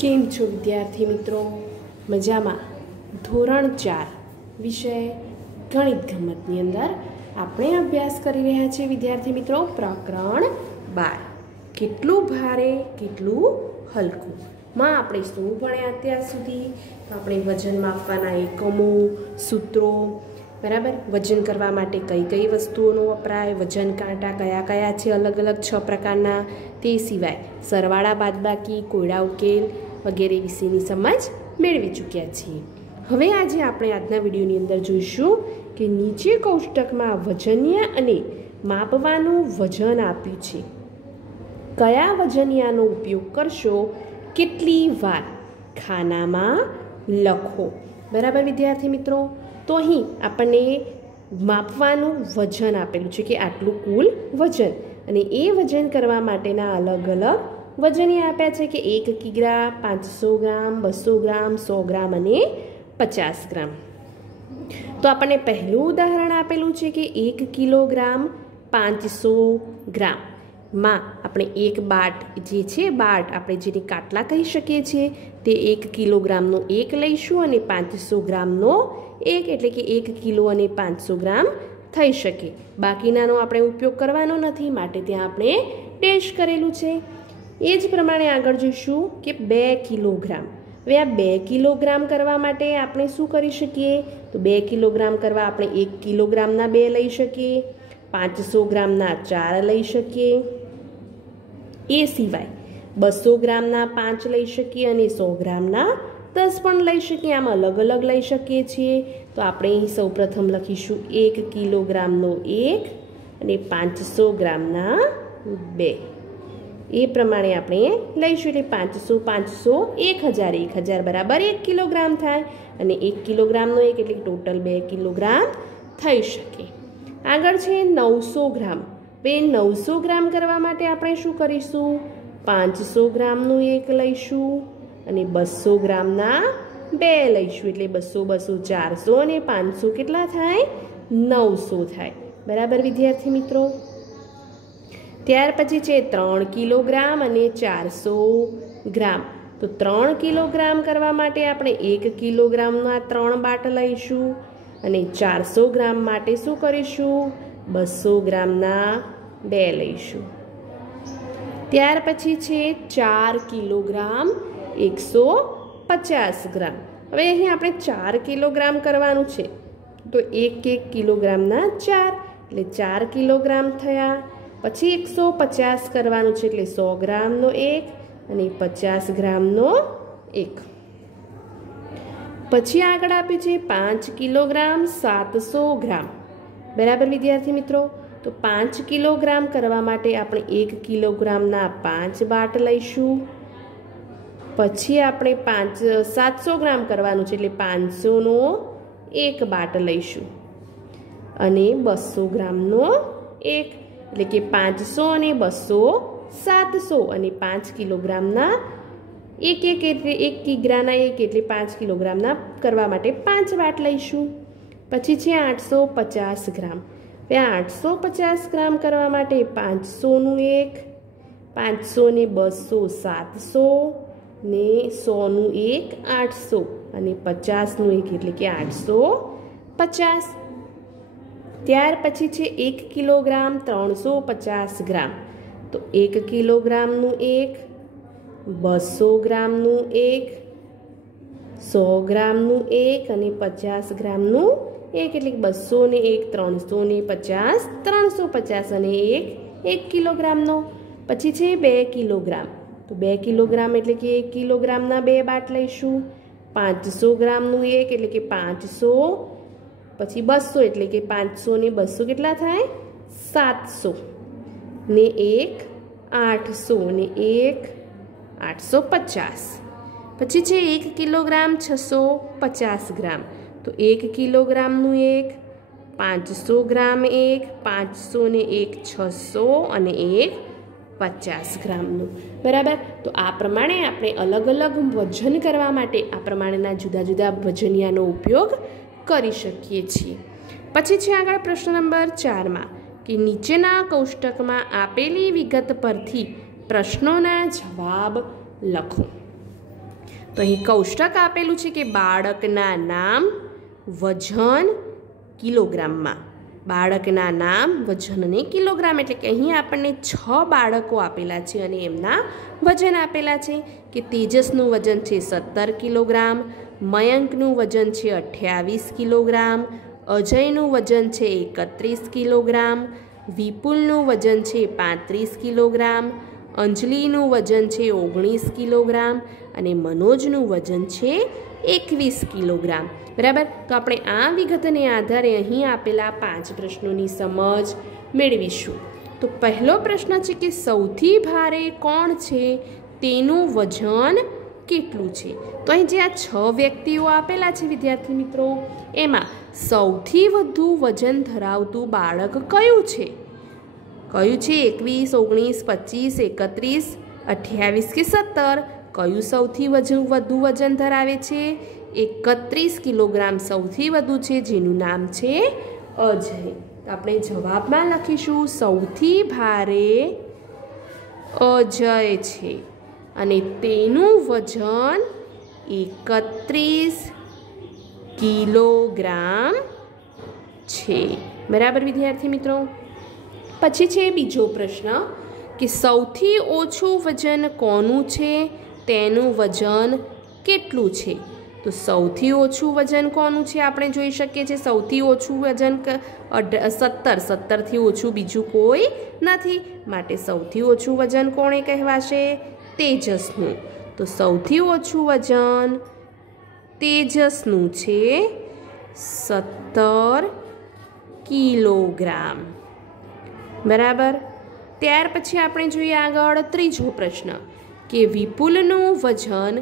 કેમ છો વિદ્યાર્થી મિત્રો? મજામાં? ધોરણ 4 વિષય ગણિત ગમ્મતની અંદર આપણે અભ્યાસ કરી રહ્યા છીએ વિદ્યાર્થી મિત્રો પ્રકરણ 12 કેટલું ભારે કેટલું હલકું માં આપણે શું ભણ્યા અત્યાર સુધી? આપણે વજન માપવાના એકમો, સૂત્રો, બરાબર, વજન કરવા માટે કઈ કઈ વસ્તુઓનો વપરાય, વજન કાંટા કયા કયા છે, અલગ અલગ 6 પ્રકારના, તે સિવાય સરવાળા બાદબાકી, કોયડા ઉકેલ વગેરે વિશેની સમજ મેળવી ચૂક્યા છીએ. હવે આજે આપણે આજના વિડીયોની અંદર જોઈશું કે નીચે કોષ્ટકમાં વજનિયા અને માપવાનું વજન આપ્યું છે. કયા વજનિયાનો ઉપયોગ કરશો, કેટલી વાર, ખાનામાં લખો. બરાબર વિદ્યાર્થી મિત્રો? તો અહીં આપણને માપવાનું વજન આપેલું છે કે આટલું કુલ વજન, અને એ વજન કરવા માટેના અલગ અલગ વજનિયા આપ્યા છે કે 1 કિગ્રા, 500 ગ્રામ, 200 ગ્રામ, 100 ગ્રામ અને 50 ગ્રામ. તો આપણને પહેલું ઉદાહરણ આપેલું છે કે 1 કિલોગ્રામ 500 ગ્રામ માં આપણે એક બાટ જે છે, બાટ આપણે જેને કાટલા કહી શકીએ છીએ, તે 1 કિલોગ્રામનો 1 લઈશું અને 500 ગ્રામનો 1, એટલે કે 1 કિલો અને 500 ગ્રામ થઈ શકે. બાકીનાનો આપણે ઉપયોગ કરવાનો નથી, માટે ત્યાં આપણે ડેશ કરેલું છે. એ જ પ્રમાણે આગળ જોઈશું કે 2 કિલોગ્રામ. હવે આ 2 કિલોગ્રામ કરવા માટે આપણે શું કરી શકીએ? તો 2 કિલોગ્રામ કરવા આપણે 1 કિલોગ્રામના 2 લઈ શકીએ, 500 ગ્રામના 4 લઈ શકીએ. એ સિવાય 200 ગ્રામના 5 લઈ શકીએ અને 100 ગ્રામના 10 પણ લઈ શકીએ. આમ અલગ અલગ લઈ શકીએ છીએ. તો આપણે અહીં સૌપ્રથમ લખીશું 1 કિલોગ્રામનો 1 અને 500 ગ્રામના 2. એ પ્રમાણે આપણે લઈશું, એટલે 500 500 1000, 1000 બરાબર 1 કિલોગ્રામ થાય, અને 1 કિલોગ્રામનો 1 એટલે ટોટલ 2 કિલોગ્રામ થઈ શકે. આગળ છે 900 ગ્રામ. બે 900 ગ્રામ કરવા માટે આપણે શું કરીશું? 500 ગ્રામનું 1 લઈશું અને 200 ગ્રામના 2 લઈશું, એટલે 200 200 400 અને 500 કેટલા થાય? 900 થાય. બરાબર વિદ્યાર્થી મિત્રો? ત્યાર પછી છે 3 કિલોગ્રામ અને 400 ગ્રામ. તો 3 કિલોગ્રામ કરવા માટે આપણે 1 કિલોગ્રામના 3 બાટ લઈશું અને 400 ગ્રામ માટે શું કરીશું? 200 ગ્રામના 2 લઈશું. ત્યાર પછી છે 4 કિલોગ્રામ 150 ગ્રામ. હવે અહીં આપણે 4 કિલોગ્રામ કરવાનું છે, તો 1 કિલોગ્રામના 4 એટલે 4 કિલોગ્રામ થયા. પછી 150 કરવાનું છે, એટલે 100 ગ્રામનો 1 અને 50 ગ્રામનો 1. પછી આગળ આપ્યું છે 5 કિલોગ્રામ 700 ગ્રામ. બરાબર વિદ્યાર્થી મિત્રો? તો 5 કિલોગ્રામ કરવા માટે આપણે 1 કિલોગ્રામના 5 બાટ લઈશું. પછી આપણે 700 ગ્રામ કરવાનું છે, એટલે 500નો 1 બાટ લઈશું અને 200 ગ્રામનો 1, એટલે કે 500 અને 200 700, અને 5 કિલોગ્રામના 1 એટલે 1 કિગ્રાના 1 એટલે 5 કિલોગ્રામના કરવા માટે 5 બાટ લઈશું. પછી છે 850 ગ્રામ. હવે 850 ગ્રામ કરવા માટે 500નું 1, 500 ને 200 700 ને 100નું 1 800 અને 50નું 1 એટલે કે 850. ત્યાર પછી છે 1 કિલોગ્રામ 350 ગ્રામ. તો 1 કિલોગ્રામનું 1, 200 ગ્રામનું 1, 100 ગ્રામનું 1 અને 50 ગ્રામનું 1, એટલે 200 ને 1 350, 350 અને 1 કિલોગ્રામનો. પછી છે 2 કિલોગ્રામ. તો 2 કિલોગ્રામ એટલે કે 1 કિલોગ્રામના 2 બાટ લઈશું, 500 ગ્રામનું 1 એટલે કે 500, પછી 200 એટલે કે 500 ને 200 કેટલા થાય? 700 ને 1 800 ને 1 850. પછી છે 1 કિલોગ્રામ 650 ગ્રામ. તો 1 કિલોગ્રામનું 1, 500 ગ્રામ 1, 500 ને 1 600 અને 1 50 ગ્રામનું. બરાબર? તો આ પ્રમાણે આપણે અલગ અલગ વજન કરવા માટે આ પ્રમાણેના જુદા જુદા વજનિયાનો ઉપયોગ કરી શકીએ છીએ. પછી છે આગળ પ્રશ્ન નંબર 4માં કે નીચેના કોષ્ટકમાં આપેલી વિગત પરથી પ્રશ્નોના જવાબ લખો. તો અહીં કોષ્ટક આપેલું છે કે બાળકના નામ વજન કિલોગ્રામમાં. બાળકના નામ વજન અને કિલોગ્રામ એટલે કે અહીં આપણને 6 બાળકો આપેલા છે અને એમના વજન આપેલા છે કે તેજસનું વજન છે 17 કિલોગ્રામ, મયંકનું વજન છે 28 કિલોગ્રામ, અજયનું વજન છે 31 કિલોગ્રામ, વિપુલનું વજન છે 35 કિલોગ્રામ, અંજલિનું વજન છે 19 કિલોગ્રામ અને મનોજનું વજન છે 21 કિલોગ્રામ. બરાબર. તો આપણે આ વિગતને આધારે અહીં આપેલા 5 પ્રશ્નોની સમજ મેળવીશું. તો પહેલો પ્રશ્ન છે કે સૌથી ભારે કોણ છે તેનું વજન કેટલું છે? તો અહીં જે આ 6 વ્યક્તિઓ આપેલા છે વિદ્યાર્થી મિત્રો, એમાં સૌથી વધુ વજન ધરાવતું બાળક કયું છે? કયું છે? 21, 19, 25, 31, 28 કે 17? કયું સૌથી વધુ વજન ધરાવે છે? 31 કિલોગ્રામ સૌથી વધુ છે, જેનું નામ છે અજય. તો આપણે જવાબમાં લખીશું સૌથી ભારે અજય છે અને તેનું વજન 31 કિલોગ્રામ છે. બરાબર વિદ્યાર્થી મિત્રો. પછી છે બીજો પ્રશ્ન કે સૌથી ઓછું વજન કોનું છે તેનું વજન કેટલું છે? તો સૌથી ઓછું વજન કોનું છે આપણે જોઈ શકીએ છીએ. સૌથી ઓછું વજન 17થી ઓછું બીજું કોઈ નથી, માટે સૌથી ઓછું વજન કોણે કહેવાશે? તેજસનું. તો સૌથી ઓછું વજન તેજસનું છે 17 કિલોગ્રામ. બરાબર. ત્યાર પછી આપણે જોઈએ આગળ ત્રીજો પ્રશ્ન કે વિપુલનું વજન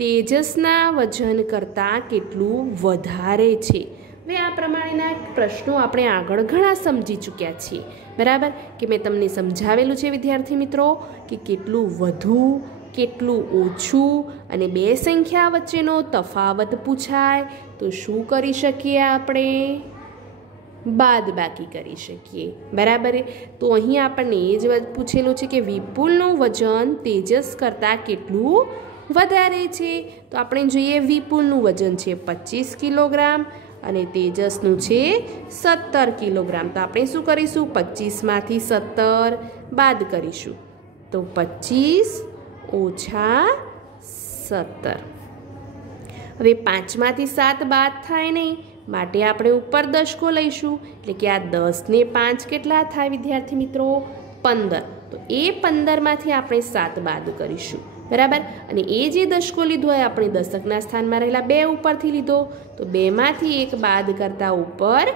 તેજસના વજન કરતાં કેટલું વધારે છે? હવે આ પ્રમાણેના પ્રશ્નો આપણે આગળ ઘણા સમજી ચૂક્યા છીએ. બરાબર કે મેં તમને સમજાવેલું છે વિદ્યાર્થી મિત્રો કે કેટલું વધુ, કેટલું ઓછું અને બે સંખ્યા વચ્ચેનો તફાવત પૂછાય તો શું કરી શકીએ આપણે? બાદબાકી કરી શકીએ. બરાબર. તો અહીં આપણને એ જ પૂછેલું છે કે વિપુલનું વજન તેજસ કરતાં કેટલું વધારે છે? તો આપણે જોઈએ વિપુલનું વજન છે 25 કિલોગ્રામ અને તેજસનું છે 17 કિલોગ્રામ. તો આપણે શું કરીશું? 25માંથી 17 બાદ કરીશું. તો 25 ઓછા 17. હવે 5માંથી 7 બાદ થાય નહીં, માટે આપણે ઉપર દશકો લઈશું. એટલે કે આ 10 ને 5 કેટલા થાય વિદ્યાર્થી મિત્રો? 15. તો એ 15માંથી આપણે 7 બાદ કરીશું. બરાબર. અને એ જે દશકો લીધો હોય આપણે દશકના સ્થાનમાં રહેલા 2 ઉપરથી લીધો, તો 2માંથી 1 બાદ કરતાં ઉપર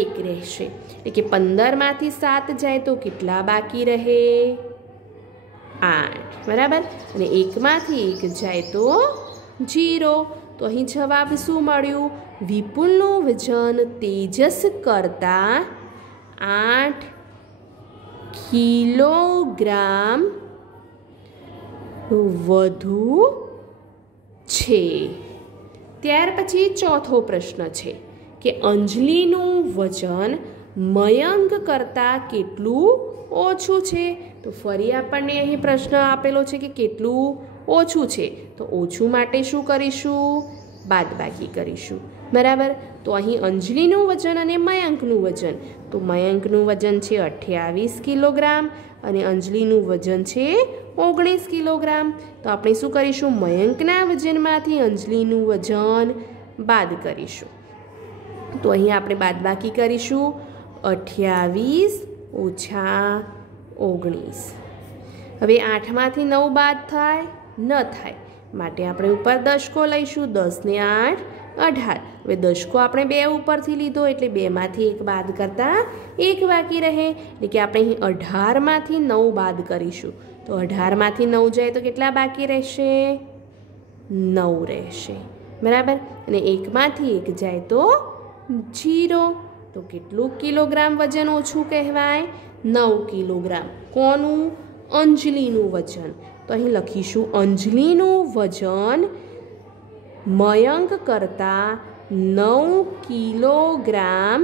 1 રહેશે. એટલે કે 15માંથી 7 જાય તો કેટલા બાકી રહે? 8. બરાબર. અને 1માંથી 1 જાય તો 0. તો અહીં જવાબ શું મળ્યું? વિપુલનું વજન તેજસ કરતાં 8 કિલોગ્રામ વધુ છે. ત્યાર પછી ચોથો પ્રશ્ન છે કે અંજલિનું વજન મયંક કરતાં કેટલું ઓછું છે? તો ફરી આપણને અહીં પ્રશ્ન આપેલો છે કે કેટલું ઓછું છે. તો ઓછું માટે શું કરીશું? બાદબાકી કરીશું. બરાબર. તો અહીં અંજલિનું વજન અને મયંકનું વજન, તો મયંકનું વજન છે 28 કિલોગ્રામ અને અંજલિનું વજન છે 19 કિલોગ્રામ. તો આપણે શું કરીશું? મયંકના વજનમાંથી અંજલિનું વજન બાદ કરીશું. તો અહીં આપણે બાદબાકી કરીશું. 28 ઓછા 19. હવે 8માંથી 9 બાદ થાય? ન થાય, માટે આપણે ઉપર દશકો લઈશું. 10 ને 8 18. હવે દશકો આપણે 2 ઉપરથી લીધો એટલે 2માંથી 1 બાદ કરતાં 1 બાકી રહે. એટલે કે આપણે અહીં 18માંથી 9 બાદ કરીશું. તો 18માંથી 9 જાય તો કેટલા બાકી રહેશે? 9 રહેશે. બરાબર. અને 1માંથી 1 જાય તો 0. તો કેટલું કિલોગ્રામ વજન ઓછું કહેવાય? 9 કિલોગ્રામ. કોનું? અંજલિનું વજન. તો અહીં લખીશું અંજલિનું વજન મયંક કરતાં 9 કિલોગ્રામ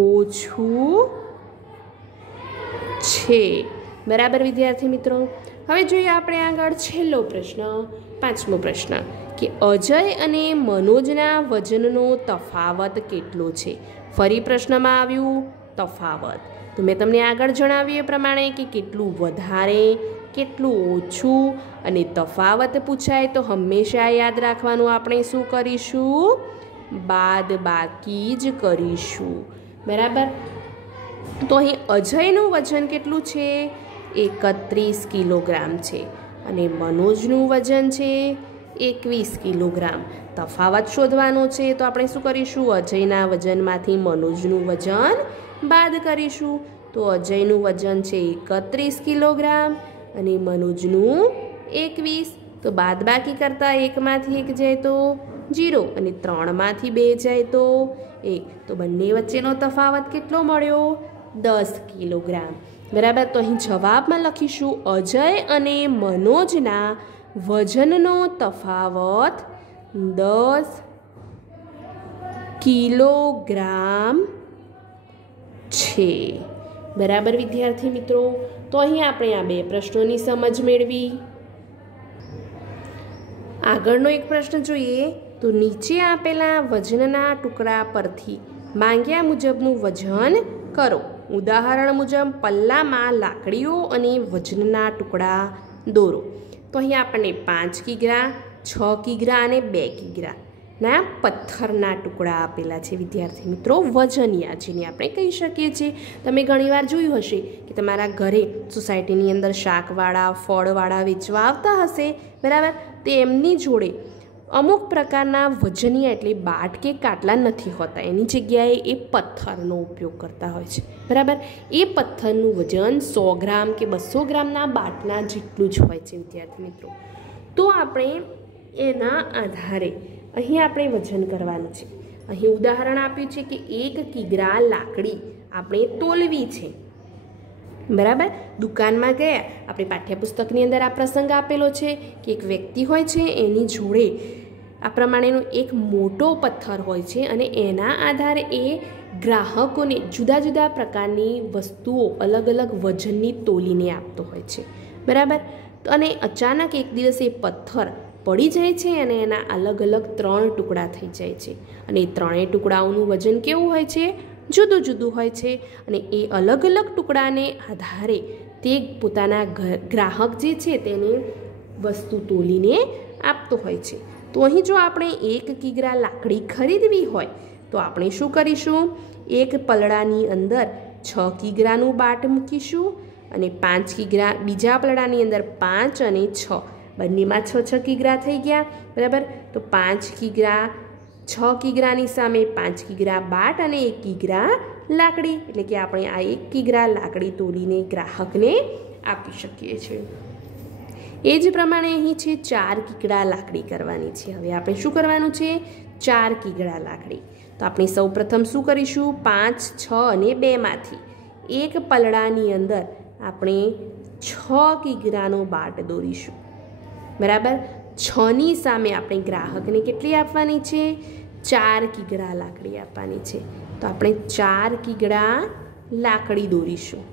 ઓછું છે. બરાબર વિદ્યાર્થી મિત્રો. હવે જોઈએ આપણે આગળ છેલ્લો પ્રશ્ન, 5મો પ્રશ્ન કે અજય અને મનોજના વજનનો તફાવત કેટલો છે? ફરી પ્રશ્નમાં આવ્યું તફાવત. તો મેં તમને આગળ જણાવ્યું એ પ્રમાણે કે કેટલું વધારે, કેટલું ઓછું અને તફાવત પૂછાય તો હંમેશા યાદ રાખવાનું આપણે શું કરીશું? બાદબાકી જ કરીશું. બરાબર. તો અહીં અજયનું વજન કેટલું છે? 31 કિલોગ્રામ છે અને મનોજનું વજન છે 21 કિલોગ્રામ. તફાવત શોધવાનો છે તો આપણે શું કરીશું? અજયના વજનમાંથી મનોજનું વજન બાદ કરીશું. તો અજયનું વજન છે 31 કિલોગ્રામ અને મનોજનું 21. તો બાદબાકી કરતાં 1માંથી 1 જાય તો 0 અને 3માંથી 2 જાય તો 1. તો બંને વચ્ચેનો તફાવત કેટલો મળ્યો? 10 કિલોગ્રામ. બરાબર. તો અહીં જવાબમાં લખીશું અજય અને મનોજના વજનનો તફાવત 10 કિલોગ્રામ છે. બરાબર વિદ્યાર્થી મિત્રો. તો અહીં આપણે આ 2 પ્રશ્નોની સમજ મેળવી. આગળનો એક પ્રશ્ન જોઈએ તો નીચે આપેલા વજનના ટુકડા પરથી માંગ્યા મુજબનું વજન કરો. ઉદાહરણ મુજબ પલ્લામાં લાકડીઓ અને વજનના ટુકડા દોરો. તો અહીં આપણને 5 કિગ્રા, 6 કિગ્રા અને 2 કિગ્રાના પથ્થરના ટુકડા આપેલા છે વિદ્યાર્થી મિત્રો. વજનિયા જેને આપણે કહી શકીએ છીએ. તમે ઘણીવાર જોયું હશે કે તમારા ઘરે સોસાયટીની અંદર શાકવાળા, ફળવાળા વેચવા આવતા હશે. બરાબર. તે એમની જોડે અમુક પ્રકારના વજનિયા એટલે બાટ કે કાટલા નથી હોતા, એની જગ્યાએ એ પથ્થરનો ઉપયોગ કરતા હોય છે. બરાબર. એ પથ્થરનું વજન 100 ગ્રામ કે 200 ગ્રામના બાટના જેટલું જ હોય છે વિદ્યાર્થી મિત્રો. તો આપણે એના આધારે અહીં આપણે વજન કરવાનું છે. અહીં ઉદાહરણ આપ્યું છે કે 1 કિગ્રા લાકડી આપણે તોલવી છે. બરાબર. દુકાનમાં ગયા, આપણી પાઠ્યપુસ્તકની અંદર આ પ્રસંગ આપેલો છે કે એક વ્યક્તિ હોય છે, એની જોડે આ પ્રમાણેનો એક મોટો પથ્થર હોય છે અને એના આધારે એ ગ્રાહકોને જુદા જુદા પ્રકારની વસ્તુઓ અલગ અલગ વજનની તોલીને આપતો હોય છે. બરાબર. અને અચાનક એક દિવસ એ પથ્થર પડી જાય છે અને એના અલગ અલગ 3 ટુકડા થઈ જાય છે અને એ 3 ટુકડાઓનું વજન કેવું હોય છે? જુદું જુદું હોય છે. અને એ અલગ અલગ ટુકડાને આધારે તે પોતાના ગ્રાહક જે છે તેને વસ્તુ તોલીને આપતો હોય છે. તો અહીં જો આપણે 1 કિગ્રા લાકડી ખરીદવી હોય તો આપણે શું કરીશું? એક પલડાની અંદર 6 કિગ્રાનું બાટ મૂકીશું અને 5 કિગ્રા બીજા પલડાની અંદર 5 અને 6 બંનેમાં 6 કિગ્રા થઈ ગયા. બરાબર. તો 5 કિગ્રા 6 કિગ્રાની સામે 5 કિગ્રા બાટ અને 1 કિગ્રા લાકડી, એટલે કે આપણે આ 1 કિગ્રા લાકડી તોડીને ગ્રાહકને આપી શકીએ છીએ. એ જ પ્રમાણે અહીં છે 4 કિગ્રા લાકડી કરવાની છે. હવે આપણે શું કરવાનું છે? 4 કિગ્રા લાકડી. તો આપણે સૌ પ્રથમ શું કરીશું? 5, 6 અને 2માંથી એક પલડાની અંદર આપણે 6 કિગ્રાનો બાટ દોરીશું. બરાબર. 6ની સામે આપણે ગ્રાહકને કેટલી આપવાની છે? 4 કિગ્રા લાકડી આપવાની છે. તો આપણે 4 કિગ્રા લાકડી દોરીશું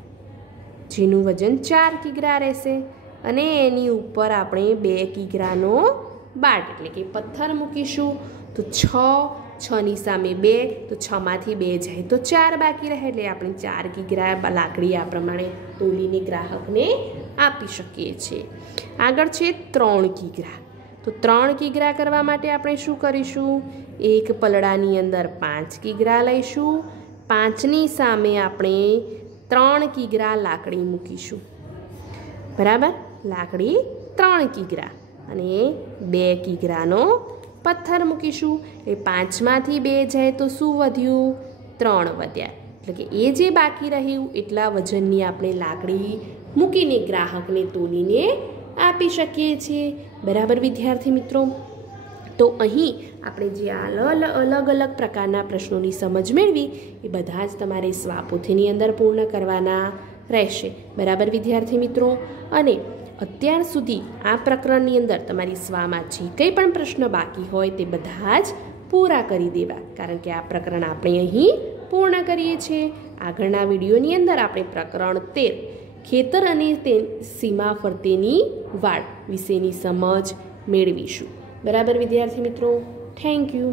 જેનું વજન 4 કિગ્રા રહેશે અને એની ઉપર આપણે 2 કિગ્રાનો બાટ એટલે કે પથ્થર મૂકીશું. તો 6ની સામે 2, તો 6માંથી 2 જાય તો 4 બાકી રહે, એટલે આપણે 4 કિગ્રા લાકડી આ પ્રમાણે તોલીને ગ્રાહકને આપી શકીએ છીએ. આગળ છે 3 કિગ્રા. તો 3 કિગ્રા કરવા માટે આપણે શું કરીશું? એક પલડાની અંદર 5 કિગ્રા લઈશું. 5ની સામે આપણે 3 કિગ્રા લાકડી મૂકીશું. બરાબર. લાકડી 3 કિગ્રા અને 2 કિગ્રાનો પથ્થર મૂકીશું. એ 5માંથી 2 જાય તો શું વધ્યું? 3 વધ્યા. એટલે કે એ જે બાકી રહ્યું એટલા વજનની આપણે લાકડી મૂકીને ગ્રાહકને તોલીને આપી શકીએ છીએ. બરાબર વિદ્યાર્થી મિત્રો. તો અહીં આપણે જે અલગ અલગ પ્રકારના પ્રશ્નોની સમજ મેળવી એ બધા જ તમારે સ્વાપોથીની અંદર પૂર્ણ કરવાના રહેશે. બરાબર વિદ્યાર્થી મિત્રો. અને અત્યાર સુધી આ પ્રકરણની અંદર તમારી સ્વામાં જે કંઈ પણ પ્રશ્ન બાકી હોય તે બધા જ પૂરા કરી દેવા, કારણ કે આ પ્રકરણ આપણે અહીં પૂર્ણ કરીએ છીએ. આગળના વિડીયોની અંદર આપણે પ્રકરણ 13 ખેતર અને તે સીમા ફરતેની વાડ વિશેની સમજ મેળવીશું. બરાબર વિદ્યાર્થી મિત્રો, થેન્ક યુ.